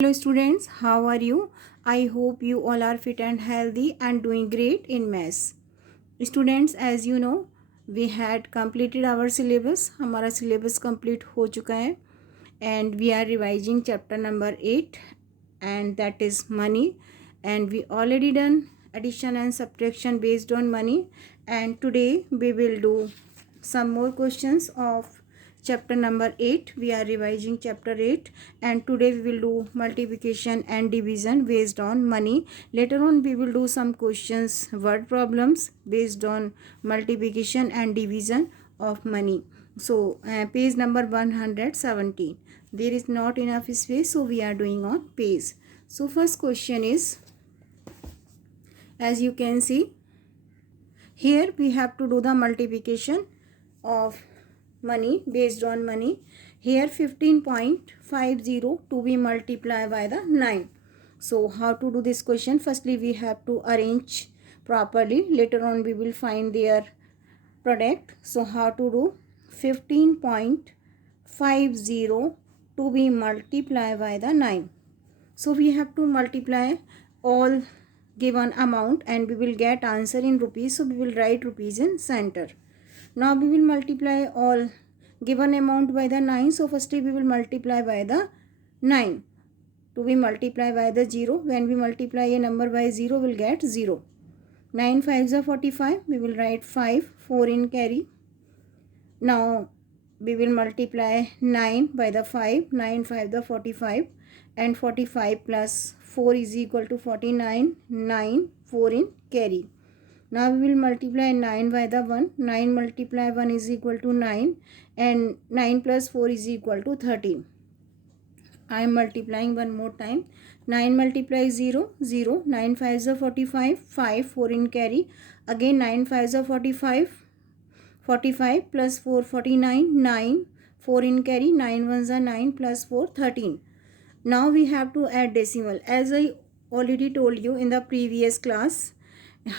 Hello students, how are you? I hope you all are fit and healthy and doing great in maths. Students, as you know, we had completed our syllabus. हमारा syllabus complete हो चुका है and we are revising chapter number 8 and that is money, and we already done addition and subtraction based on money, and today we will do some more questions of chapter number 8. We are revising chapter 8 and today we will do multiplication and division based on money. Later on we will do some questions, word problems based on multiplication and division of money. So page number 117. There is not enough space, so we are doing on page. So first question is, as you can see here, we have to do the multiplication of money based on money. Here 15.50 to be multiplied by the 9. So how to do this question? Firstly we have to arrange properly. Later on we will find their product. So how to do? 15.50 to be multiplied by the 9. So we have to multiply all given amount and we will get answer in rupees. So we will write rupees in center. Now we will multiply all given amount by the 9. So firstly we will multiply by the 9 to be multiplied by the 0. When we multiply a number by 0, we will get 0. 9 5s are 45. We will write 5, 4 in carry. Now we will multiply 9 by the 5. 9 5 the 45, and 45 plus 4 is equal to 49. 9 4 in carry. Now we will multiply 9 by the 1. 9 multiply 1 is equal to 9, and 9 plus 4 is equal to 13. I am multiplying one more time. 9 multiply 0, 0. 9 5s are 45, 5, 4 in carry. Again 9 5s are 45. 45 plus 4 49, 9, 4 in carry, 9 ones are 9 plus 4 13. Now we have to add decimal. As I already told you in the previous class,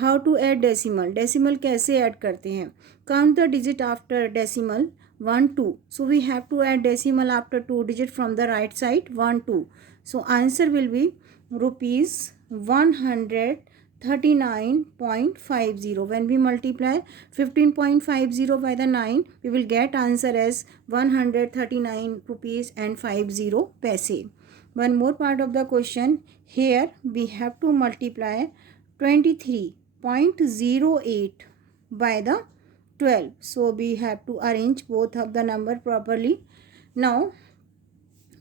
how to add decimal. Decimal कैसे add करते हैं? Count the digit after decimal 1 2. So we have to add decimal after 2 digit from the right side 1 2. So answer will be rupees 139.50. When we multiply 15.50 by the 9, we will get answer as 139 rupees and 50 paise. One more part of the question. Here we have to multiply 23.08 by the 12. So we have to arrange both of the number properly. Now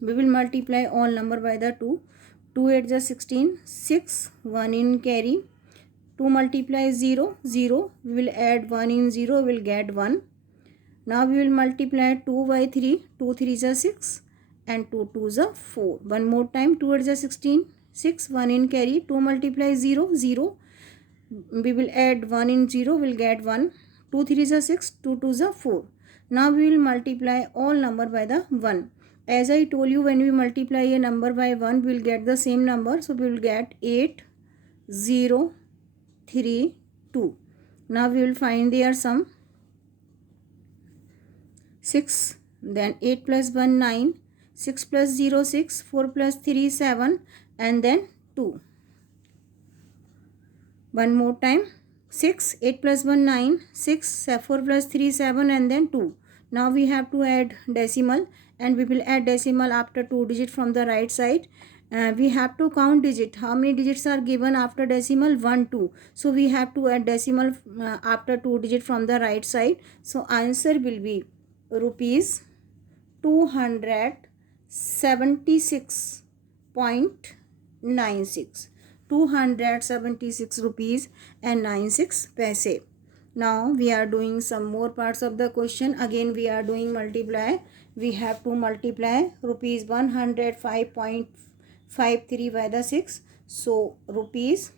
we will multiply all number by the 2. 2 8 is 16, 6, 1 in carry. 2 multiply 0, 0. We will add 1 in 0, we will get 1. Now we will multiply 2 by 3. 2 3 is 6 and 2 2 is 4. One more time. 2 8 is 16, 6, 1 in carry. 2 multiply 0, 0. We will add 1 in 0, we will get 1. 2 3 is 6, 2 2 is 4. Now we will multiply all number by the 1. As I told you, when we multiply a number by 1, we will get the same number. So we will get 8 0 3 2. Now we will find their sum. 6, then 8 plus 1 9, 6 plus 0 6, 4 plus 3 7, and then 2. One more time. 6, 8 plus 1 9, 6, 4 plus 3 7, and then 2. Now we have to add decimal, and we will add decimal after 2 digit from the right side. We have to count digit. How many digits are given after decimal? 1 2. So we have to add decimal after 2 digit from the right side. So answer will be rupees 276.96. 276 rupees and 96 paise. Now we are doing some more parts of the question. Again we are doing multiply. We have to multiply rupees 105.53 by the 6. So rupees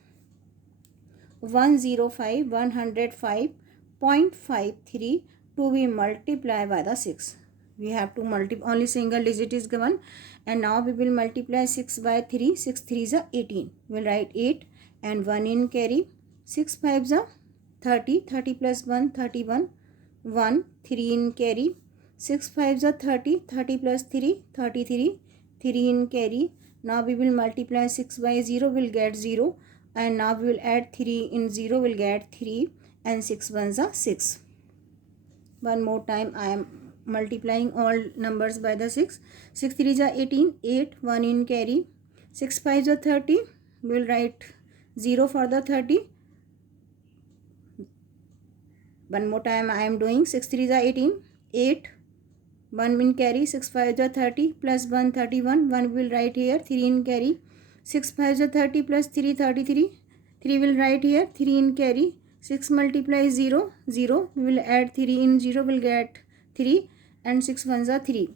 105.53 to be multiplied by the 6. We have to multiply, only single digit is given, and now we will multiply 6 by 3. 6 3 is 18. We will write 8 and 1 in carry. 6 5 is 30. 30 plus 1 31. 1 3 in carry. 6 5 is 30. 30 plus 3 33. 3 in carry. Now we will multiply 6 by 0, will get 0, and now we will add 3 in 0, will get 3, and 6 ones are 6. One more time I am multiplying all numbers by the 6. 6 3 are 18, 8, 1 in carry, 6 5 are 30, we will write 0 for the 30. One more time I am doing 6 3 are 18, 8, 1 in carry, 6 5 are 30, plus 1 31, 1 will write here, 3 in carry, 6 5 are 30, plus 3 33, 3 will write here, 3 in carry, 6 multiply 0, 0, we will add 3 in 0, will get 3, and 6 ones are 3,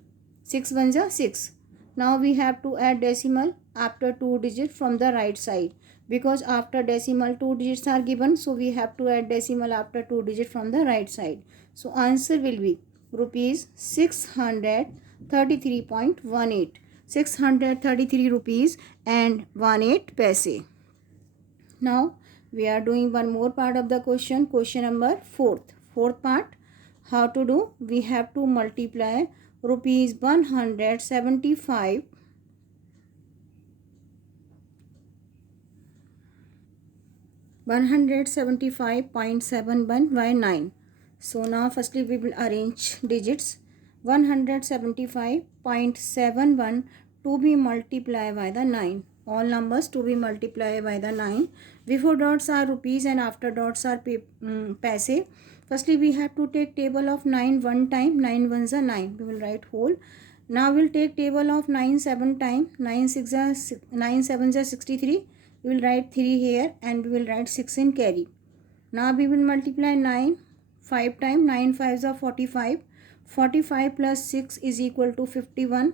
6 ones are 6. Now we have to add decimal after 2 digits from the right side, because after decimal 2 digits are given, so we have to add decimal after 2 digits from the right side. So answer will be rupees 633.18, 633 rupees and 18 paise. Now we are doing one more part of the question number 4th part. How to do? We have to multiply rupees 175 175.71 by 9. So now firstly we will arrange digits. 175.71 to be multiplied by the 9. All numbers to be multiplied by the 9. Before dots are rupees and after dots are paise. Firstly we have to take table of 9 one time. 9 ones are 9. We will write whole. Now we'll take table of 9 7 time. 9 7s are 63. We will write 3 here and we will write 6 in carry. Now we will multiply 9 5 times. 9 5s are 45. 45 plus 6 is equal to 51.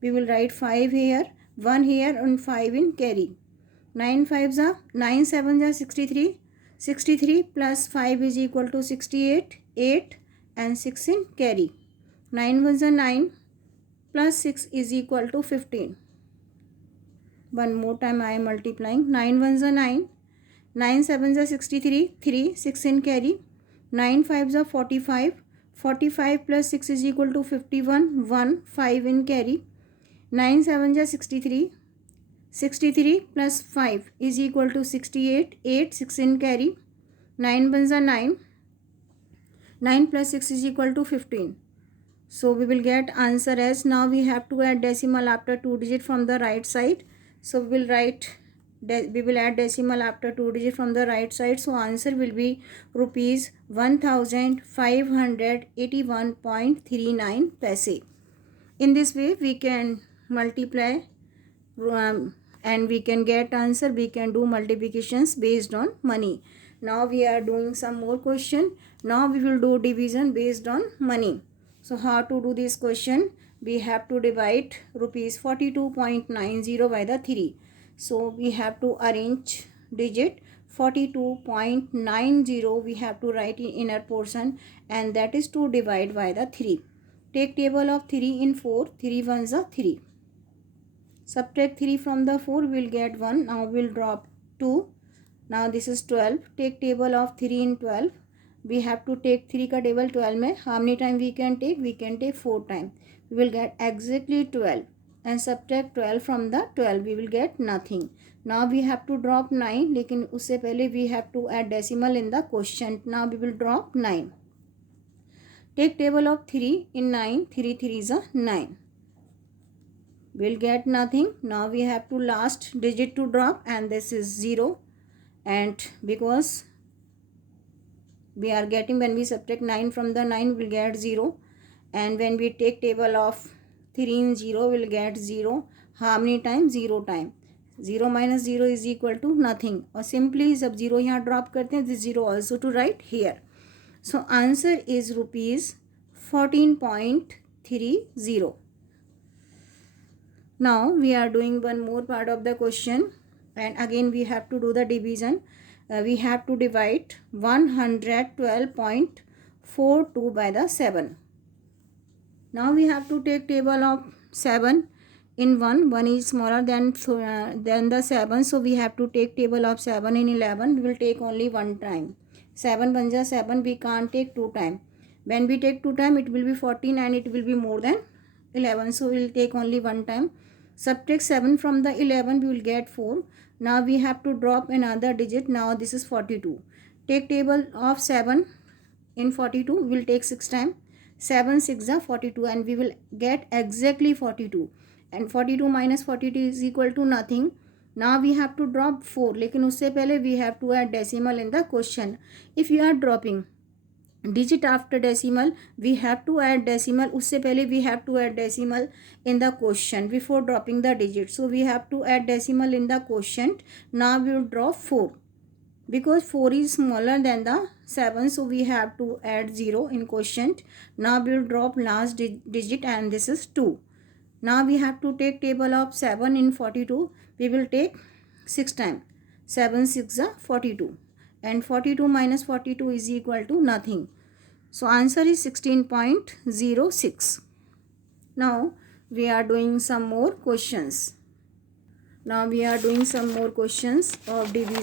We will write 5 here, 1 here and 5 in carry. 9 7s are 63. 63 plus 5 is equal to 68. 8 and 6 in carry. 9 ones are 9 plus 6 is equal to 15. One more time I am multiplying. 9 ones are 9. 9 7s are 63. 3. 6 in carry. 9 5s are 45. 45 plus 6 is equal to 51. 1. 5 in carry. 9 7s are 63. 63 plus 5 is equal to 68. 8. 6 in carry. 9 ones are 9. 9 plus 6 is equal to 15. So we will get answer as, now we have to add decimal after 2 digit from the right side. So we will add decimal after 2 digit from the right side. So answer will be rupees 1581.39 paise. In this way we can multiply and we can get answer. We can do multiplications based on money. Now we are doing some more question. Now we will do division based on money. So how to do this question? We have to divide rupees 42.90 by the 3. So we have to arrange digit 42.90. We have to write in inner portion, and that is to divide by the 3. Take table of 3 in 4. 3 ones are 3. Subtract 3 from the 4, we will get 1. Now we will drop 2. Now this is 12. Take table of 3 in 12. We have to take 3 ka table 12 mein. How many time we can take? We can take 4 time. We will get exactly 12. And subtract 12 from the 12. We will get nothing. Now we have to drop 9. Lekin usse pehle we have to add decimal in the quotient. Now we will drop 9. Take table of 3 in 9. 3 3s are 9. We'll get nothing. Now we have to last digit to drop, and this is 0. And because we are getting, when we subtract 9 from the 9, we'll get 0. And when we take table of 3 in 0, we'll get 0. How many times? 0 time. 0 minus 0 is equal to nothing. Or simply जब 0 यहाँ drop करते हैं, this 0 also to write here. So answer is rupees 14.30. Now we are doing one more part of the question, and again we have to do the division. We have to divide 112.42 by the 7. Now we have to take table of 7 in 1. 1 is smaller than the 7. So we have to take table of 7 in 11. We will take only one time. 7 banja 7. We can't take 2 time. When we take 2 time, it will be 14 and it will be more than 11. So we will take only one time. Subtract 7 from the 11, we will get 4. Now we have to drop another digit. Now this is 42. Take table of 7 in 42. We will take 6 times. 7 6 are 42 and we will get exactly 42. And 42 minus 42 is equal to nothing. Now we have to drop 4. लेकिन उससे पहले we have to add decimal in the question. If you are dropping digit after decimal, we have to add decimal. उससे पहले we have to add decimal in the quotient before dropping the digit. So we have to add decimal in the quotient. Now we will drop 4 because 4 is smaller than the 7, so we have to add 0 in quotient. Now we will drop last digit and this is 2. Now we have to take table of 7 in 42. We will take 6 times. 7 6 are 42. And 42 minus 42 is equal to nothing. So answer is 16.06. Now we are doing some more questions. Now we are doing some more questions of division.